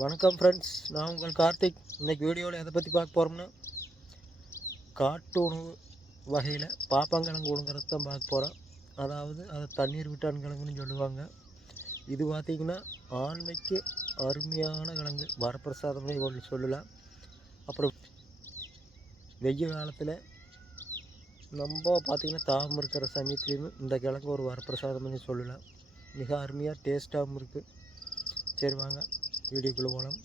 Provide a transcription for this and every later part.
வணக்கம் ஃப்ரெண்ட்ஸ் நான் உங்கள் கார்த்திக். இன்றைக்கி வீடியோவில் எதை பற்றி பார்க்க போகிறோம்னா காட்டு உணவு வகையில் பாப்பாங்கிழங்கு ஒழுங்குறது தான் பார்க்க போகிறோம் அதாவது அதை தண்ணீர் விட்டான் கிழங்குன்னு சொல்லுவாங்க. இது பார்த்திங்கன்னா ஆண்மைக்கு அருமையான கிழங்கு. வரப்பிரசாதமே ஒன்று சொல்லலாம். அப்புறம் வெய்ய காலத்தில் நம்ம பார்த்திங்கன்னா தாகம் இருக்கிற சமயத்துலேயும் இந்த கிழங்கு ஒரு வரப்பிரசாதம்னு சொல்லலாம். மிக அருமையாக டேஸ்ட்டாகவும் இருக்குது சரி வாங்க. வீடியோக்குள்ளே போகலாம்.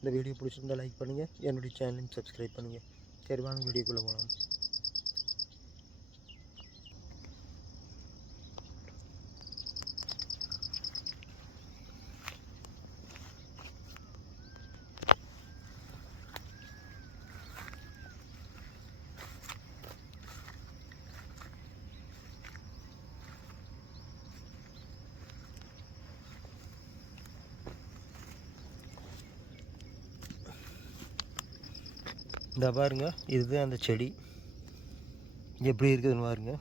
இந்த வீடியோ பிடிச்சிருந்தா லைக் பண்ணுங்கள் என்னுடைய சேனலையும் சப்ஸ்கிரைப் பண்ணுங்கள் சரி வாங்க வீடியோக்குள்ளே போகலாம். இந்த பாருங்கள் இதுதான் அந்த செடி. எப்படி இருக்குதுன்னு பாருங்கள்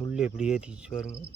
முள் எப்படி ஏற்றிச்சு பாருங்கள்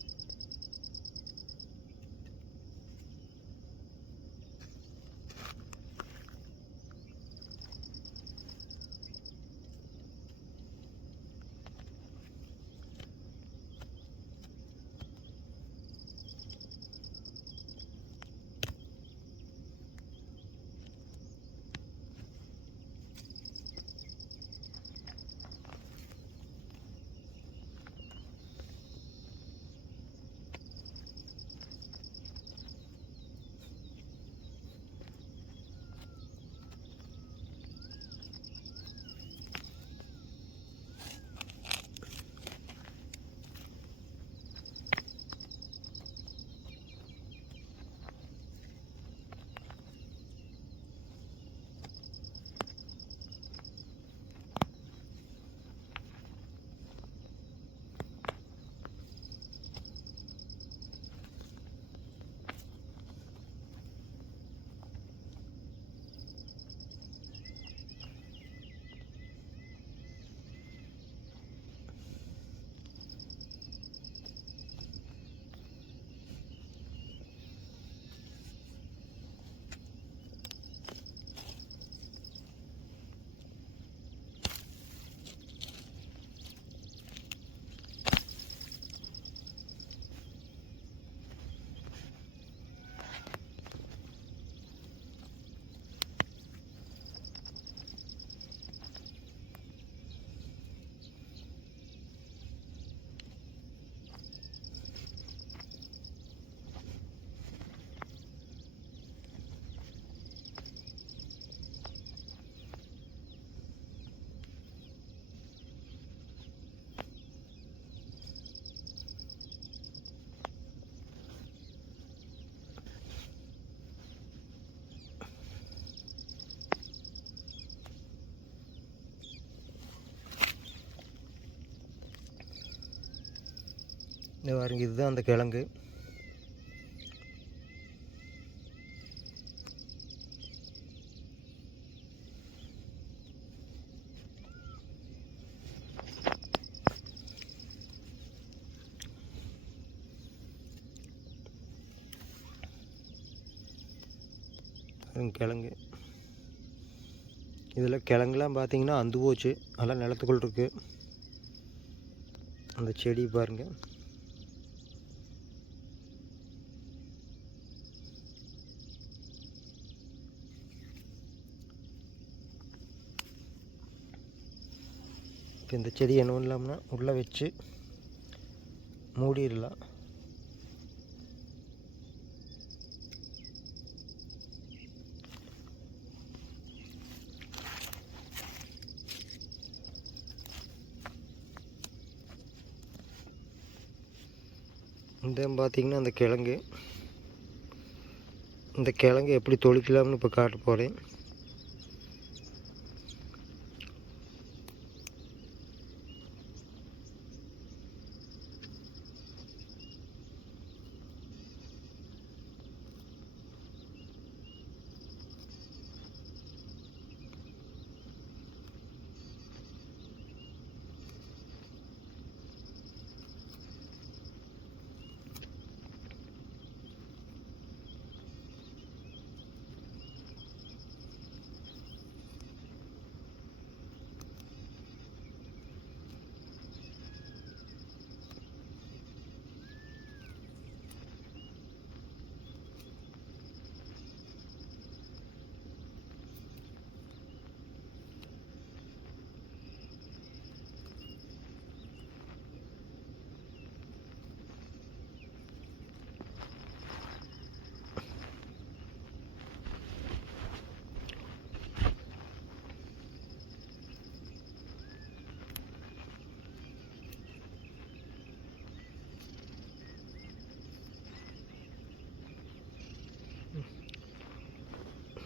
இந்த பாருங்க இதுதான் அந்த கிழங்கு. கிழங்கு. இதில் கிழங்குலாம் பார்த்தீங்கன்னா அந்து போச்சு. நல்லா நிலத்துக்குள் இருக்குது அந்த செடி பாருங்கள் இப்போ இந்த செடி என்ன இல்லாமல்னா உள்ளே வச்சு மூடிடலாம். இந்த பார்த்திங்கன்னா அந்த கிழங்கு. இந்த கிழங்கு எப்படி தொளிக்கலாம்னு இப்போ காட்ட போகிறேன்.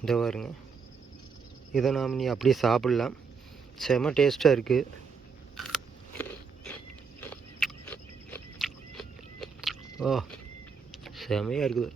இந்த பாருங்க. இதை நாம் நீ அப்படியே சாப்பிட்லாம். செம டேஸ்ட்டாக இருக்குது ஓ செமையாக இருக்குது.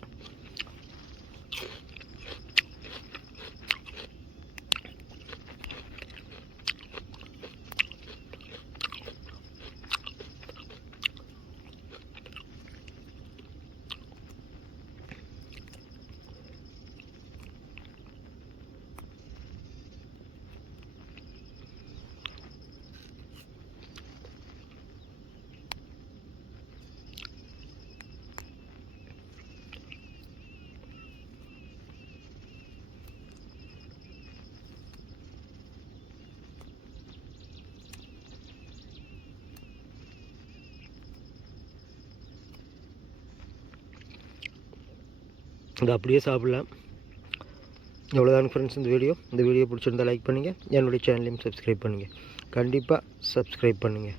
இதை அப்படியே சாப்பிட்லாம். எவ்வளோதான் ஃப்ரெண்ட்ஸ் இந்த வீடியோ இந்த வீடியோ பிடிச்சிருந்தா லைக் பண்ணுங்கள் என்னுடைய சேனலையும் சப்ஸ்கிரைப் பண்ணுங்கள் கண்டிப்பாக சப்ஸ்கிரைப் பண்ணுங்கள்